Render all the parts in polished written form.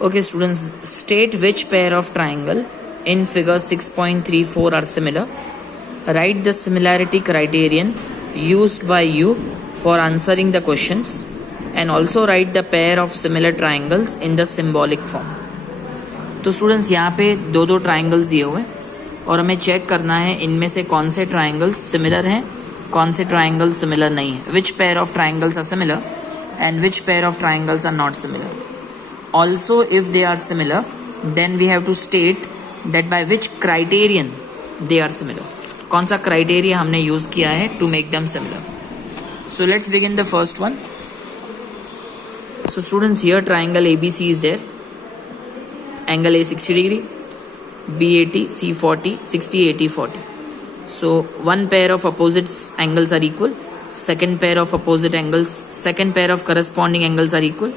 Okay, students, state which pair of triangle in figure 6.34 are similar. Write the similarity criterion used by you for answering the questions, and also write the pair of similar triangles in the symbolic form. तो students यहाँ पे दो दो triangles दिए हुए हैं और हमें चेक करना है इनमें से कौन से ट्राइंगल्स सिमिलर हैं, कौन से ट्राइंगल्स सिमिलर नहीं है. Which pair of triangles are similar and which pair of triangles are not similar. Also, if they are similar, then we have to state that by which criterion they are similar. कौन सा criteria हमने use किया है to make them similar. So let's begin the first one. So students, here triangle ABC is there. Angle A 60 degree, B 80, C 40, 60, 80, 40. So one pair of opposite angles are equal. Second pair of opposite angles, second pair of corresponding angles are equal,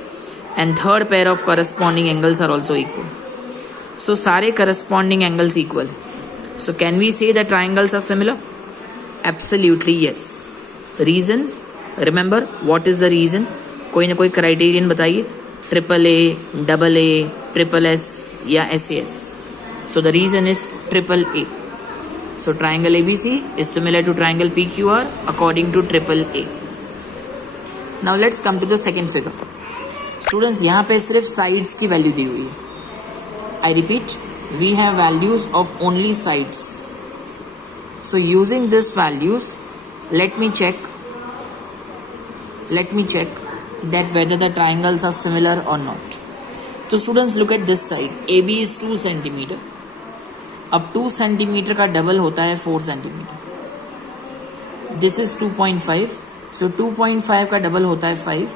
and third pair of corresponding angles are also equal. So सारे corresponding angles equal. So can we say the triangles are similar? Absolutely yes. Reason, remember what is the reason? कोई ना कोई criterion बताइए. Triple A, double A, triple S या SAS. So the reason is triple A. So triangle ABC is similar to triangle PQR according to triple A. Now let's come to the second figure. Students, यहाँ पे सिर्फ sides की value दी हुई है. I repeat, we have values of only sides. So using these values, let me check that whether the triangles are similar or not. So students, look at this side. AB is 2 centimeter. अब 2 centimetre का double होता है 4 centimetre. This is 2.5. सो 2.5 का double होता है 5.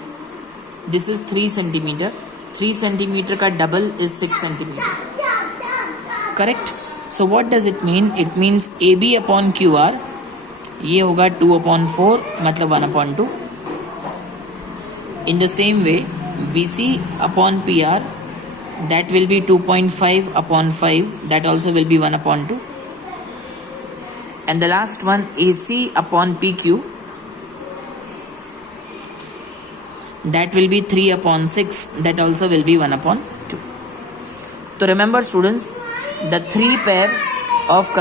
This is 3 centimetre. 3 centimetre का double is 6 centimetre. Correct. So what does it mean? It means AB upon QR ये होगा 2/4 मतलब 1/2. In the same way BC upon PR that will be 2.5 upon 5, that also will be 1/2. And the last one, AC upon PQ, that will be 3/6, that also will be 1/2. So remember students, the 3 pairs of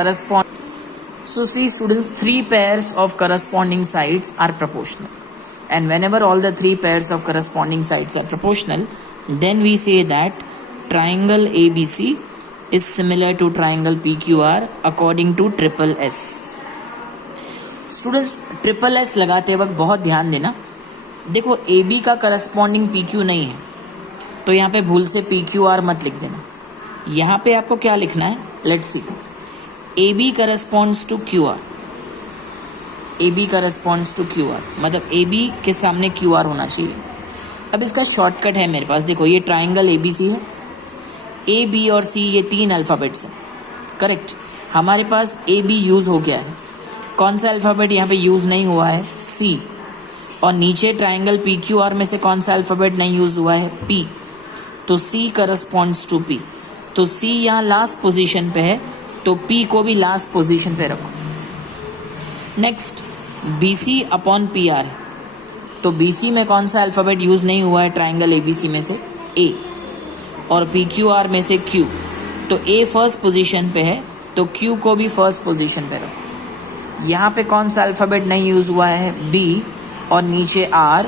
so see students, 3 pairs of corresponding sides are proportional, and whenever all the 3 pairs of corresponding sides are proportional, then we say that triangle ABC is similar to triangle PQR according to triple S. Students, triple S लगाते वक्त बहुत ध्यान देना. देखो AB का corresponding PQ नहीं है तो यहाँ पे भूल से PQR मत लिख देना. यहाँ पे आपको क्या लिखना है? Let's see. AB corresponds to QR. AB corresponds to QR मतलब AB के सामने QR होना चाहिए. अब इसका शॉर्टकट है मेरे पास. देखो ये ट्राइंगल ABC है. A, B और C ये 3 अल्फ़ाबेट्स हैं. करेक्ट. हमारे पास AB यूज़ हो गया है. कौन सा अल्फ़ाबेट यहाँ पे यूज़ नहीं हुआ है? C. और नीचे ट्राइंगल PQR में से कौन सा अल्फ़ाबेट नहीं यूज़ हुआ है? P. तो C करस्पॉन्ड्स टू P. तो C यहाँ लास्ट पोजीशन पे है तो P को भी लास्ट पोजीशन पे रखो. नेक्स्ट BC अपॉन PR है तो BC में कौन सा अल्फ़ाबेट यूज़ नहीं हुआ है ट्राइंगल ABC में से? A. और PQR में से Q. तो A फर्स्ट पोजीशन पे है तो Q को भी फर्स्ट पोजीशन पे रखो. यहाँ पे कौन सा अल्फ़ाबेट नहीं यूज़ हुआ है? B. और नीचे R.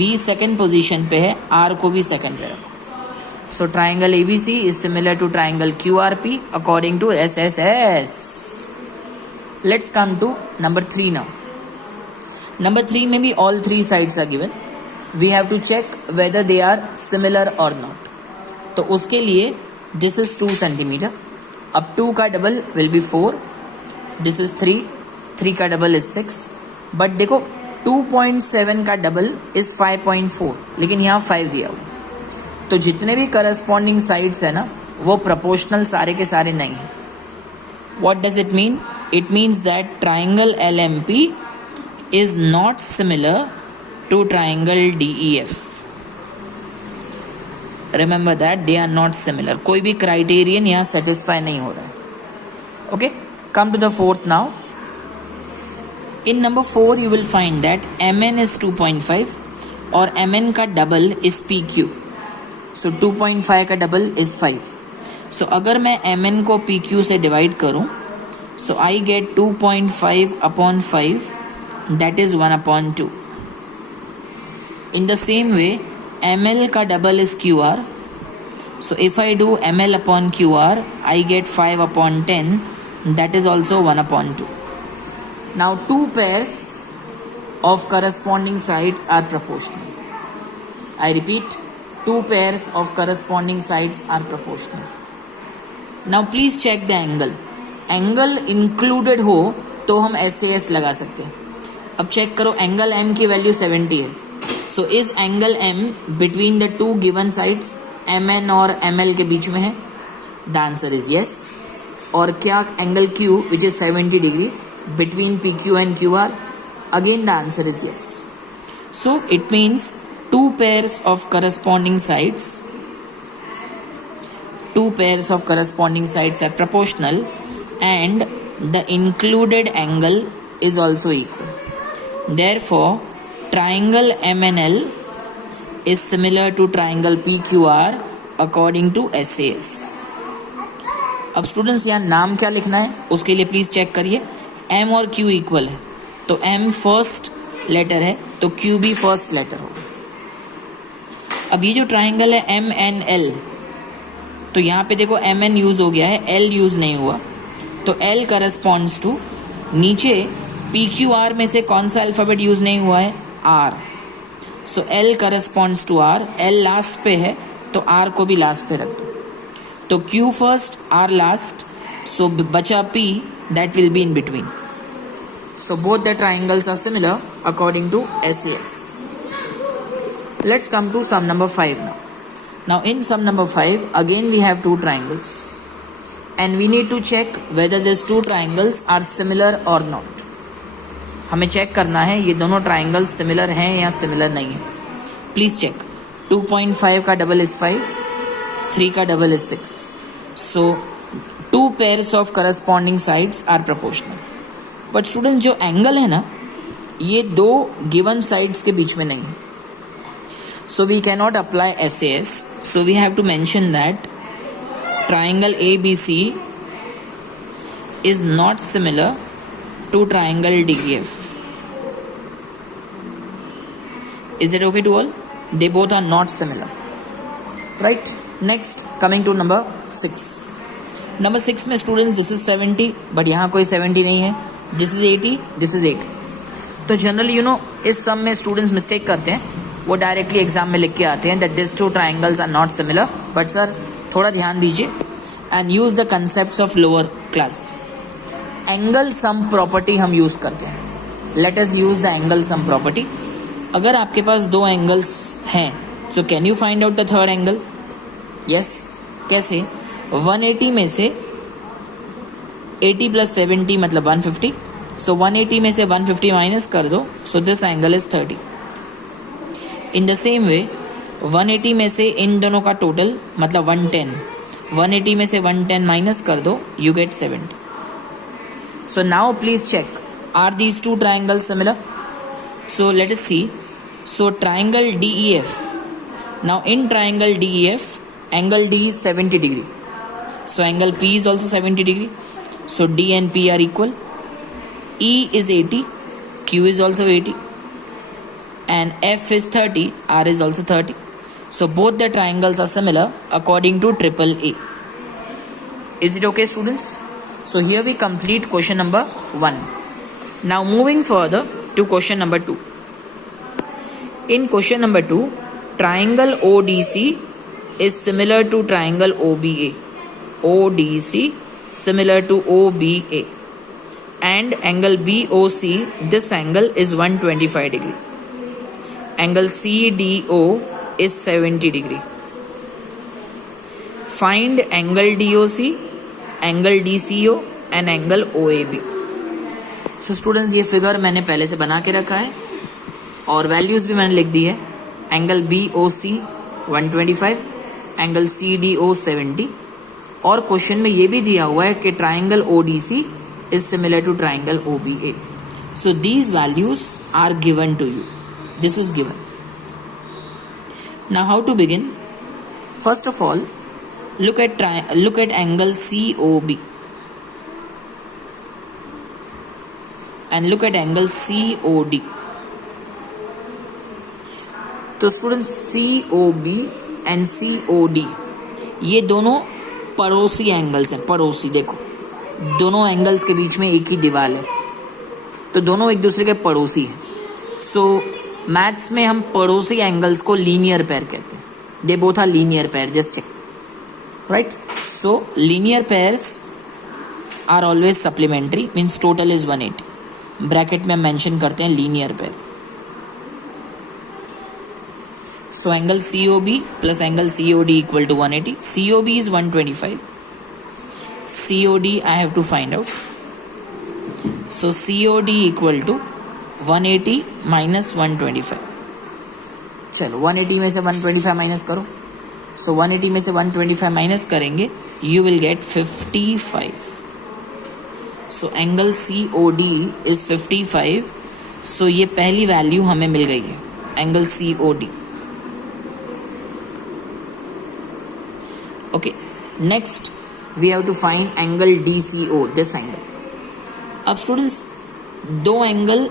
B सेकेंड पोजीशन पे है, R को भी सेकेंड पे रखो. So triangle ABC is similar to triangle QRP according to SSS. Let's come to number 3 now. Number 3 में भी all 3 sides are given. We have to check whether they are similar or not. तो उसके लिए this is 2 centimetre. अब 2 का double will be 4. This is 3. 3 का double is 6. But देखो 2.7 का डबल इज 5.4 लेकिन यहाँ 5 दिया हुआ. तो जितने भी करस्पॉन्डिंग साइड्स है ना वो प्रोपोर्शनल सारे के सारे नहीं है. What does it mean? It means that triangle LMP is not similar to triangle DEF. Remember that they are not similar. कोई भी क्राइटेरियन यहाँ सेटिस्फाई नहीं हो रहा है. Okay, come to the fourth now. In number 4 you will find that MN is 2.5 और MN का double is PQ. सो 2.5 का डबल इज 5. सो अगर मैं mn को pq से डिवाइड करूं, so I get 2.5 upon 5, that is 1/2. In the same way ml का double is qr. So if I do ml upon qr, I get 5/10, that is also 1/2. Now two pairs of corresponding sides are proportional. I repeat, two pairs of corresponding sides are proportional. Now please check the angle. Angle included हो तो हम SAS लगा सकते हैं. अब check करो, angle M की value 70 है. So is angle M between the two given sides? mn और ml के बीच में है? The answer is yes. और क्या angle Q which is 70 degree between PQ and QR? Again the answer is yes. So it means two pairs of corresponding sides are proportional and the included angle is also equal. Therefore triangle MNL is similar to triangle PQR according to SAS. अब students यहाँ नाम क्या लिखना है उसके लिए please check करिए. M और Q इक्वल है तो M फर्स्ट लेटर है तो Q भी फर्स्ट लेटर होगा. अब ये जो ट्राइंगल है MNL, तो यहाँ पे देखो MN यूज हो गया है, L यूज नहीं हुआ, तो L करस्पॉन्ड्स टू, नीचे PQR में से कौन सा अल्फाबेट यूज नहीं हुआ है? R. So L corresponds to R. L last पे है तो R को भी लास्ट पे रख दो. तो Q first, R last, so बचा P, that will be in between. So both the triangles are similar according to SAS. Let's come to sum number 5 now. Now in sum number 5 again we have two triangles and we need to check whether these two triangles are similar or not. हमें check करना है ये दोनों triangles similar हैं या similar नहीं है. Please check. 2.5 का डबल इज 5, 3 का double is 6. So two pairs of corresponding sides are proportional. But student जो एंगल है ना, ये दो गिवन साइड्स के बीच में नहीं है. So we cannot apply SAS. So we have to mention that triangle ABC is not similar to triangle DEF. Is it okay to all? They both are not similar. Right? Next, coming to number 6. Number 6 में students this is 70, but यहाँ कोई 70 नहीं है. This is 80, this is 80. तो generally इस सम में students mistake करते हैं, वो डायरेक्टली एग्जाम में लिख के आते हैं that this two triangles are not similar. But sir थोड़ा ध्यान दीजिए and use the concepts of lower classes. Angle sum property हम यूज करते हैं. Let us use the angle sum property. अगर आपके पास दो एंगल्स हैं so can you find out the third angle? Yes. कैसे? 180 में से 80 प्लस 70 मतलब 150. सो 180 में से 150 माइनस कर दो, so this angle is 30. In the same वे 180 में से इन दोनों का टोटल मतलब 110. 180 में से 110 माइनस कर दो, you get 70. So now please check, are these two triangles similar? So let us see. So triangle DEF. Now in triangle DEF angle D is 70 degree. So angle P is also 70 degree. So D and P are equal. E is 80, Q is also 80. And F is 30, R is also 30. So both the triangles are similar according to AAA. Is it okay, students? So here we complete question number 1. Now moving further to question number 2. In question number 2, triangle ODC is similar to triangle OBA. ODC similar to OBA. And angle BOC, this angle is 125 degree. Angle CDO is 70 degree. Find angle DOC, angle DCO and angle OAB. So students ये figure मैंने पहले से बना के रखा है और values भी मैंने लिख दी है. एंगल BOC 125, एंगल CDO 70 और क्वेश्चन में ये भी दिया हुआ है कि triangle ODC is similar to triangle OBA. So these values are given to you. This is given. Now how to begin? First of all, look at angle COB and look at angle COD. तो students COB and COD ये दोनों पड़ोसी angles हैं. पड़ोसी, देखो दोनों angles के बीच में एक ही दीवार है, तो दोनों एक दूसरे के पड़ोसी हैं. सो मैथ्स में हम पड़ोसी एंगल्स को लीनियर पेयर कहते हैं. They both are linear pair, just check, right. So linear pairs are always supplementary, means total is 180. Bracket में हम मेंशन करते हैं linear pair. So angle COB plus angle COD equal to 180. COB is 125. COD I have to find out. So COD equal to 180 minus 125. चलो 180 में से 125 minus करो. सो 180 में से 125 माइनस करेंगे, you will get 55. So angle COD is 55. सो ये पहली वैल्यू हमें मिल गई है, angle COD. Okay, next we have to find angle DCO, this angle. अब स्टूडेंट्स दो एंगल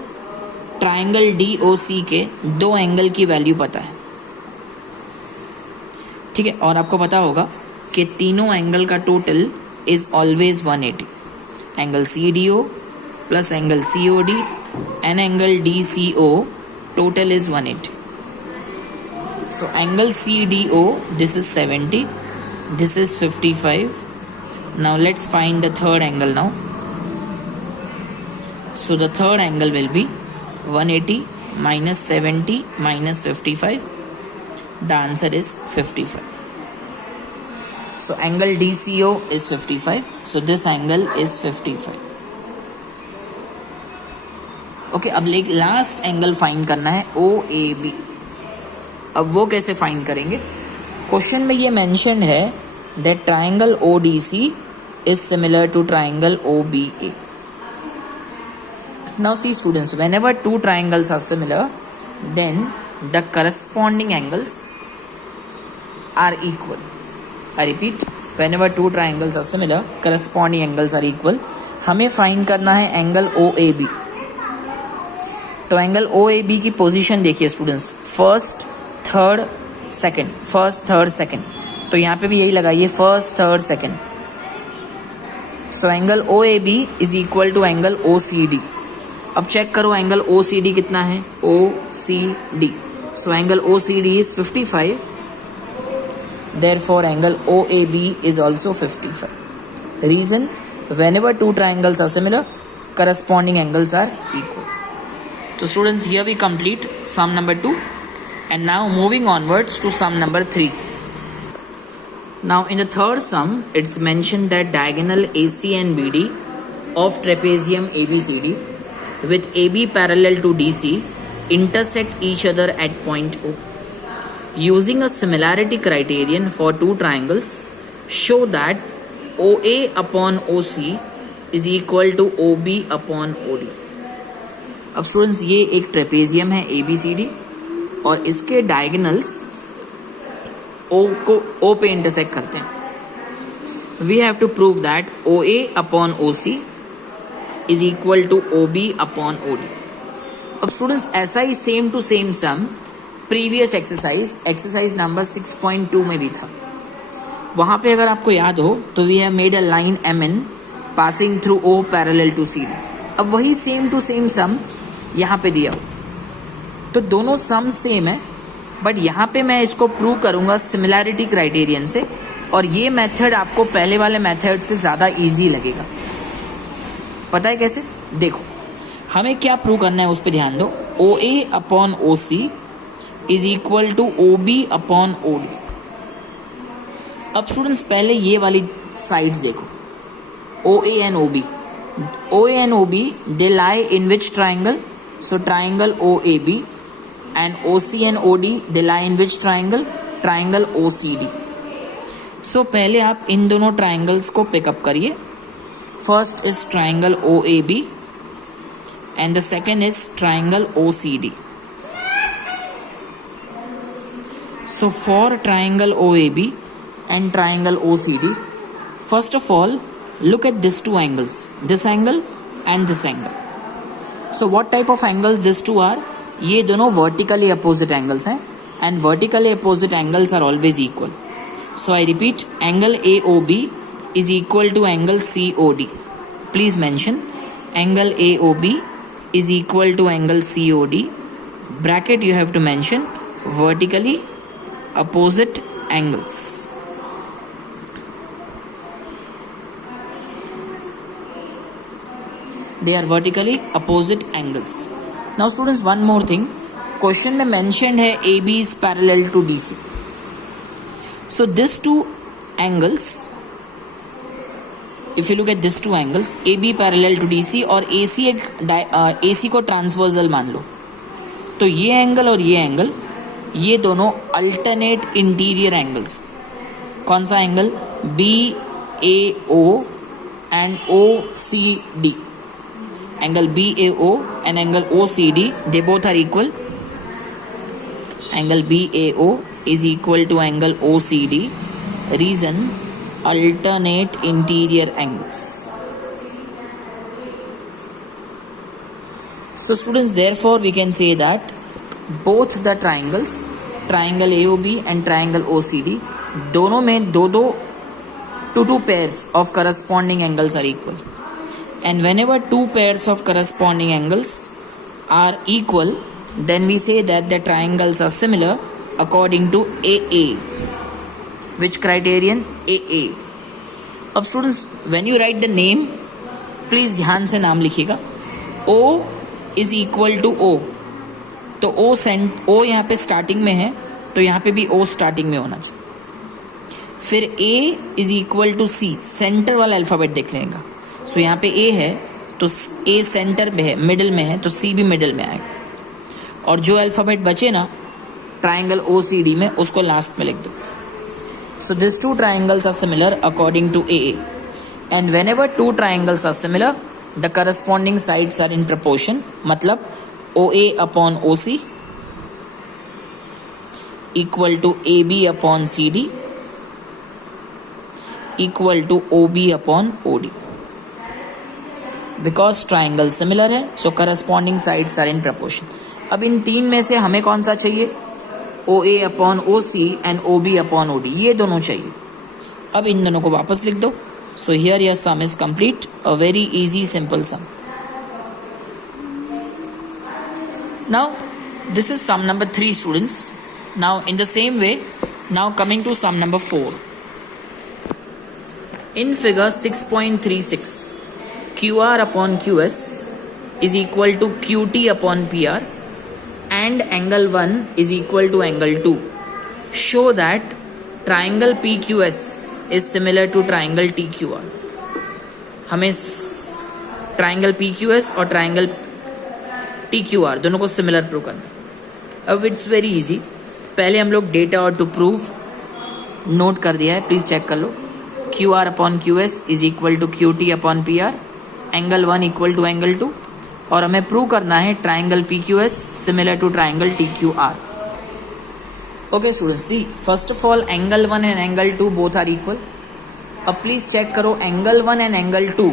ट्राइंगल DOC के दो एंगल की वैल्यू पता है, ठीक है, और आपको पता होगा कि तीनों एंगल का total is always 180. Angle CDO plus angle COD and angle DCO total is 180. So angle CDO this is 70, this is 55. Now let's find the third angle now. So the third angle will be 180 minus 70 minus 55. The answer is 55. So angle DCO is 55. So this angle is 55. Okay, अब last angle find करना है OAB. अब वो कैसे find करेंगे? Question में ये mention है that triangle ODC is similar to triangle OBA. Now see students, whenever two triangles are similar, then the corresponding angles are equal. I repeat, whenever two triangles are similar, corresponding angles are equal. हमें find करना है angle OAB. तो angle OAB की position देखिए students, first third second, first third second. तो यहाँ पे भी यही लगाइए, first third second. So angle OAB is equal to angle OCD. अब चेक करो एंगल OCD कितना है, OCD. So angle OCD is 55. Therefore angle OAB is also 55. Reason, whenever two triangles are similar, corresponding angles are equal. So students, here we complete sum number 2, and now moving onwards to sum number 3. Now in the third sum, it's mentioned that diagonal AC and BD of trapezium ABCD with AB parallel to DC intersect each other at point O. Using a similarity criterion for two triangles, show that OA upon OC is equal to OB upon OD. अब students ये एक trapezium है ABCD और इसके diagonals O पे intersect करते हैं. We have to prove that OA upon OC is equal to OB upon OD. अब स्टूडेंट्स ऐसा ही same to same some previous exercise number 6.2 में भी था. वहां पे अगर आपको याद हो तो we have made a line MN passing through O parallel to CD. अब वही सेम टू सेम सम यहाँ पे दिया हो, तो दोनों सम सेम है, बट यहाँ पे मैं इसको प्रूव करूंगा सिमिलैरिटी क्राइटेरियन से, और ये मेथड आपको पहले वाले मेथड से ज़्यादा इजी लगेगा. पता है कैसे? देखो हमें क्या प्रूव करना है उस पर ध्यान दो. OA upon OC is equal to OB upon OD. अब स्टूडेंट्स पहले ये वाली साइड्स देखो, OA and OB. OA and OB, they lie in which triangle? So triangle OAB. And OC and OD, they lie in which triangle? Triangle OCD. So पहले आप इन दोनों triangles को pickup करिए. First is triangle OAB and the second is triangle OCD. So for triangle OAB and triangle OCD, first of all, look at these two angles, this angle and this angle. So what type of angles these two are? ये दोनों vertically opposite angles हैं, and vertically opposite angles are always equal. So I repeat, angle AOB is equal to angle COD. Please mention angle AOB is equal to angle COD. Bracket you have to mention vertically opposite angles. They are vertically opposite angles. Now students, one more thing, question में mentioned है AB is parallel to DC. So these two angles, if you look at these two angles, AB parallel to DC और AC को transversal मान लो, तो ये angle और ये angle, ये दोनों अल्टरनेट इंटीरियर एंगल्स. कौन सा angle? BAO and OCD. Angle BAO and angle OCD, they both are equal. Angle BAO is equal to angle OCD. Reason, alternate interior angles. So students, therefore we can say that both the triangles, triangle AOB and triangle OCD, दोनों में two pairs of corresponding angles are equal. And whenever two pairs of corresponding angles are equal, then we say that the triangles are similar according to AA. Which criterion? AA. अब students, when you write the name, please ध्यान से नाम लिखिएगा. O is equal to O. तो O यहाँ पे starting में है, तो यहाँ पे भी O स्टार्टिंग में होना चाहिए. फिर A is equal to C, centre वाला अल्फाबेट देख लेगा. सो यहाँ पे A है तो A सेंटर में है, मिडिल में है, तो C भी मिडिल में आएगा. और जो अल्फाबेट बचे ना ट्राइंगल OCD में, उसको लास्ट में लिख दो. So this two triangles are similar according to AA. And whenever two triangles are similar, the corresponding sides are in proportion. मतलब OA upon OC equal to AB upon CD equal to OB upon OD. Because triangle similar है, so corresponding sides are in proportion. अब इन तीन में से हमें कौन सा चाहिए? OA upon OC and OB upon OD, ये दोनों चाहिए. अब इन दोनों को वापस लिख दो. So here your some is complete. A very easy simple some. Now this is sum number 3 students. Now in the same way, now coming to sum number 4. In figure 6.36, QR upon QS is equal to QT upon PR and angle 1 is equal to angle 2. Show that triangle PQS is similar to triangle TQR. हमें triangle PQS और triangle TQR दोनों को similar prove करना. अब it's very easy. पहले हम लोग data और टू प्रूव नोट कर दिया है, प्लीज चेक कर लो. QR upon QS is equal to QT upon PR, angle 1 equal to angle 2, और हमें प्रूव करना है triangle PQS similar to triangle TQR. Okay students, see first of all angle 1 and angle 2 both are equal. अब please check करो, angle 1 and angle 2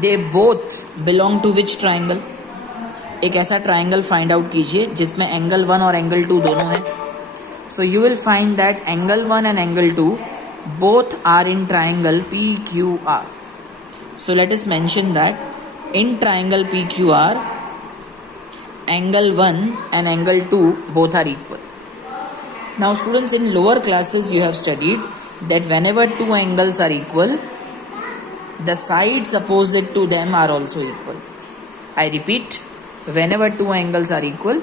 they both belong to which triangle. एक ऐसा triangle find out कीजिए जिसमें angle 1 और angle 2 दोनों है. So you will find that angle 1 and angle 2 both are in triangle PQR. So let us mention that in triangle PQR, angle 1 and angle 2 both are equal. Now students, in lower classes you have studied that whenever two angles are equal, the sides opposite to them are also equal. I repeat, whenever two angles are equal,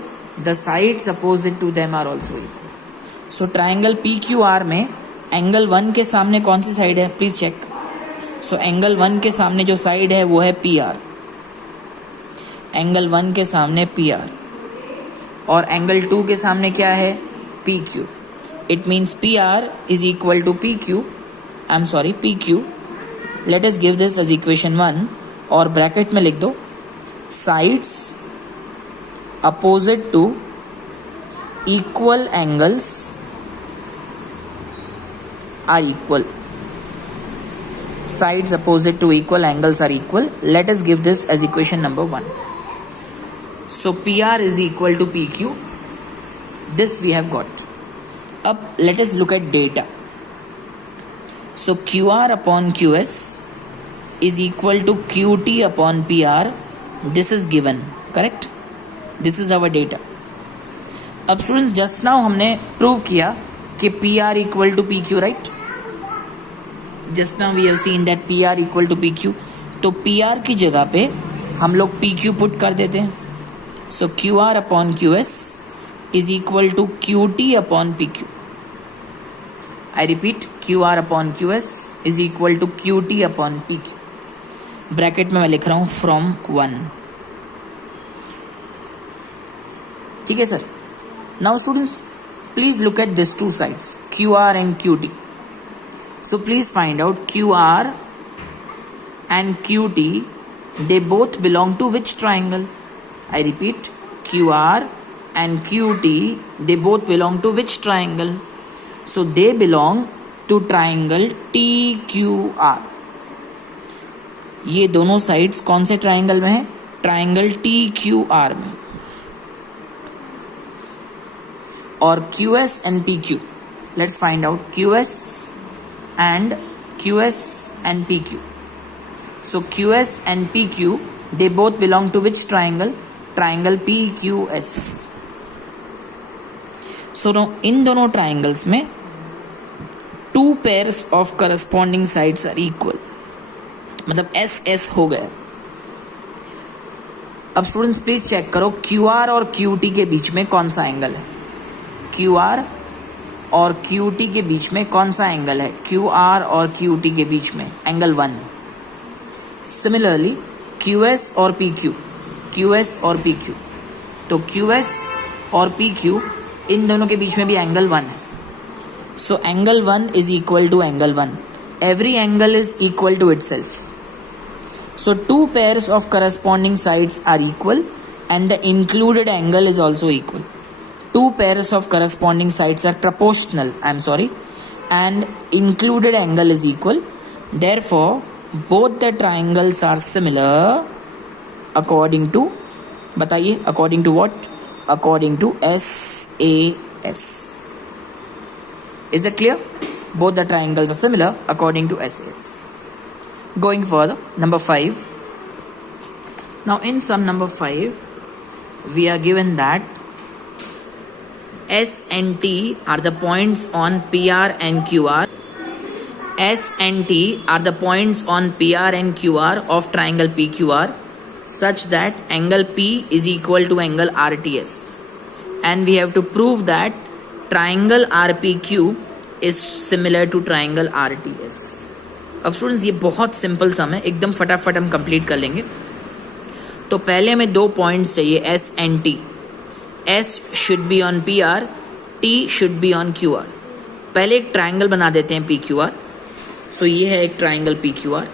the sides opposite to them are also equal. So triangle PQR में angle 1 के सामने कौन सी side है? Please check. So angle 1 के सामने जो side है वो है PR. एंगल 1 के सामने PR और एंगल 2 के सामने क्या है? PQ. It means PR is equal to PQ. I am sorry, PQ. Let us give this as equation 1 और ब्रैकेट में लिख दो sides opposite to equal angles are equal. Sides opposite to equal angles are equal. Let us give this as equation number 1. So PR is equal to PQ. This we have got. Up, let us look at data. So QR upon QS is equal to QT upon PR. This is given, correct? This is our data. अब students just now हमने prove किया कि PR equal to PQ, right? Just now we have seen that PR equal to PQ. तो PR की जगह पे हम लोग PQ पुट कर देते हैं. So QR upon QS is equal to QT upon PQ. I repeat, QR upon QS is equal to QT upon PQ. Bracket में मैं लिख रहा हूं फ्रॉम 1. ठीक है sir. Now students, please look at these two sides, QR and QT. So please find out QR and QT, they both belong to which triangle? I repeat, QR and QT, they both belong to which triangle? So they belong to triangle TQR. ये दोनों sides कौन से triangle में है? Triangle TQR में. और QS and PQ, let's find out QS and PQ. So QS and PQ, they both belong to which triangle? Triangle PQS. So now इन दोनों triangles में two pairs of corresponding sides are equal. मतलब SS हो गया. अब students please check करो QR और QT के बीच में कौन सा एंगल है? QR और QT के बीच में कौन सा एंगल है? QR और QT के बीच में एंगल 1. सिमिलरली QS और PQ, तो QS और PQ इन दोनों के बीच में भी एंगल 1 है. So angle 1 is equal to angle 1. Every angle is equal to itself. So two pairs of corresponding sides are equal and the included angle is also equal. Two pairs of corresponding sides are proportional, and included angle is equal. Therefore, both the triangles are similar according to, बताइए, according to what? According to SAS. Is it clear? Both the triangles are similar according to SAS. Going further, number 5. Now in sum number 5, we are given that S and T are the points on PR and QR. S and T are the points on PR and QR of triangle PQR such that angle P is equal to angle RTS. And we have to prove that triangle RPQ is similar to triangle RTS. अब students ये बहुत simple सम है, एकदम फटाफट हम complete कर लेंगे. तो पहले हमें दो पॉइंट्स चाहिए S and T. S should be on PR, T should be on QR. पहले एक ट्राइंगल बना देते हैं PQR. सो ये है एक triangle PQR.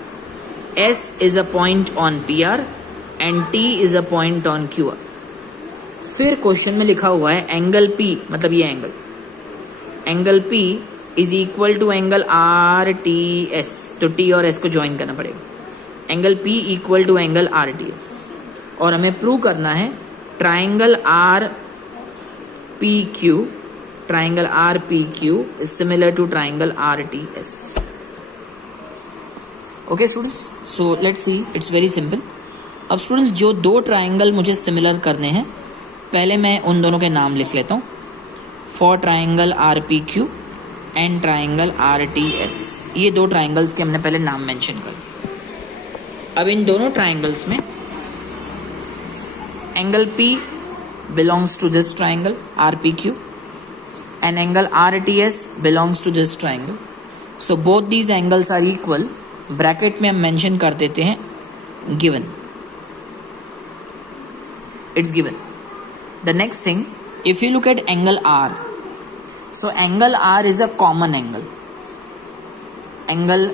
S is a point on PR and T is a point on QR. फिर क्वेश्चन में लिखा हुआ है एंगल P, मतलब ये angle P is equal to angle RTS. तो T और S को ज्वाइन करना पड़ेगा. Angle P equal to angle RTS. और हमें प्रूव करना है triangle RPQ is similar to triangle RTS. Okay students, so let's see, it's very simple. अब स्टूडेंट्स जो दो ट्राइंगल मुझे सिमिलर करने हैं, पहले मैं उन दोनों के नाम लिख लेता हूँ. For triangle RPQ and triangle RTS. ये दो ट्राइंगल्स के हमने पहले नाम मेंशन कर दिए. अब इन दोनों ट्राइंगल्स में angle P belongs to this triangle RPQ and angle RTS belongs to this triangle. So both these angles are equal. Bracket में हम मेंशन कर देते हैं given. It's given. The next thing, if you look at angle R, so angle R is a common angle. Angle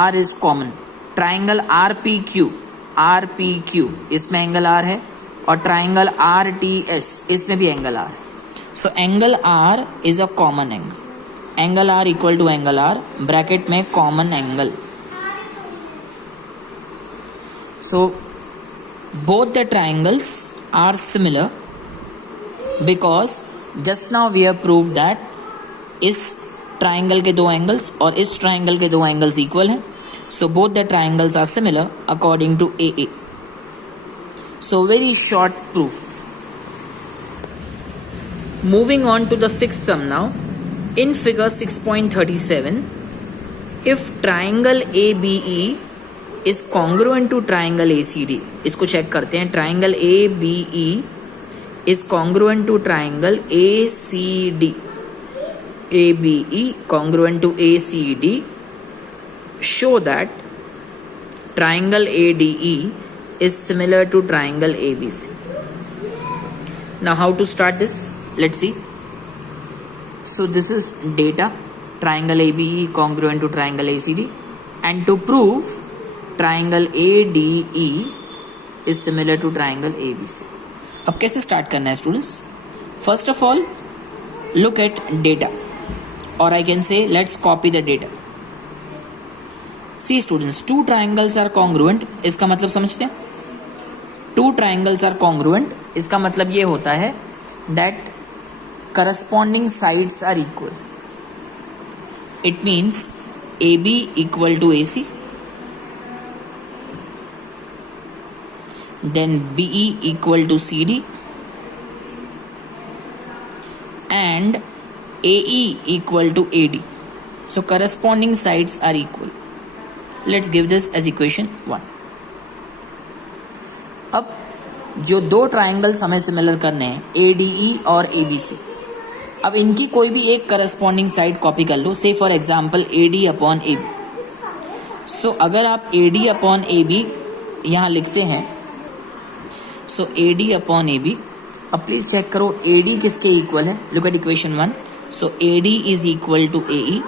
R is common. Triangle RPQ इसमें angle R है और triangle RTS इसमें भी एंगल R है. So angle R is a common angle. Angle R equal to angle R, bracket में common angle. So both the triangles are similar because just now we have prove that इस triangle के दो angles और इस triangle के दो angles equal हैं. So both the triangles are similar according to AA. So very short proof. Moving on to the sixth sum now. In figure 6.37, if triangle ABE is congruent to triangle ACD, इसको check करते हैं. Triangle ABE is congruent to triangle ACD. ABE congruent to ACD. Show that triangle ADE is similar to triangle ABC. Now how to start this? Let's see. So this is data, triangle ABE congruent to triangle ACD, and to prove triangle ADE is similar to triangle ABC. अब कैसे start करना है students? First of all look at data, और I can say let's copy the data. See students, two triangles are congruent. इसका मतलब समझते हैं? To triangles are congruent, इसका मतलब ये होता है that corresponding sides are equal. It means AB equal to AC, then BE equal to CD, and AE equal to AD. So corresponding sides are equal. Let's give this as equation 1. अब जो दो triangles हमें similar करने हैं, ADE और ABC, अब इनकी कोई भी एक करस्पॉन्डिंग साइड कॉपी कर लो. Say for example AD upon AB. So अगर आप AD अपॉन AB यहाँ लिखते हैं, सो AD अपॉन AB, अब प्लीज चेक करो AD किसके इक्वल है. Look at equation 1. So AD is equal to AE.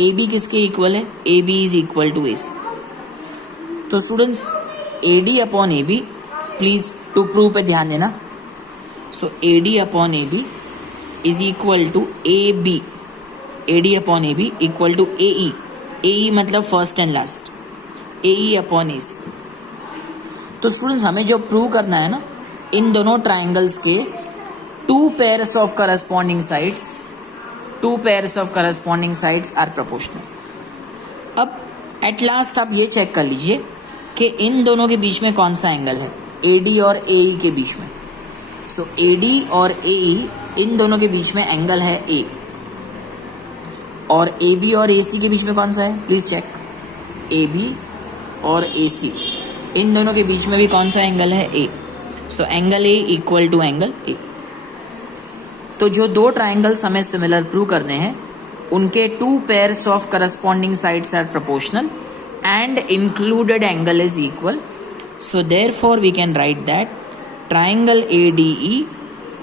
AB किसके इक्वल है? AB is equal to AC. तो students AD upon AB, please to prove पे ध्यान देना. So AD upon AB is equal to AB. AD upon AB equal to AE. AE मतलब first and last. AE upon AC. तो students हमें जो prove करना है ना, इन दोनों ट्राइंगल्स के two pairs of corresponding sides are proportional. अब एट लास्ट आप ये चेक कर लीजिए कि इन दोनों के बीच में कौन सा एंगल है, AD और AE के बीच में. सो AD और AE इन दोनों के बीच में एंगल है A, और AB और AC के बीच में कौन सा है? Please check. AB और AC इन दोनों के बीच में भी कौन सा एंगल है? A. So angle A equal to angle A. तो जो दो ट्राइंगल्स हमें सिमिलर प्रूव करने हैं, उनके two pairs of corresponding sides are proportional and included angle is equal. So therefore we can write that triangle ADE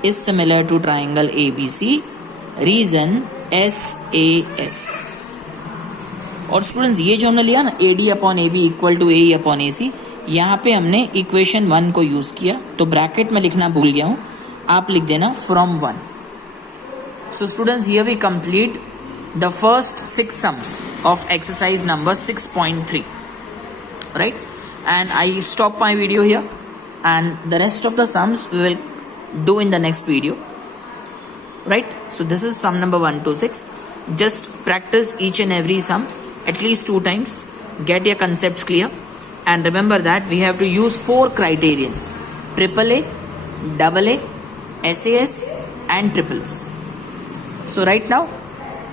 is similar to triangle ABC. Reason SAS. और students ये जो हमने लिया ना, AD upon AB equal to AE upon AC, यहाँ पे हमने equation 1 को यूज किया. तो ब्रैकेट में लिखना भूल गया हूँ, आप लिख देना from 1. So students here we complete the first 6 sums of exercise number 6.3. right? And I stop my video here, and the rest of the sums we will do in the next video. Right? So this is sum number 1 to 6. Just practice each and every sum at least 2 times. Get your concepts clear, and remember that we have to use 4 criterions: AAA, AA, SAS and SSS. So right now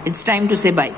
it's time to say bye.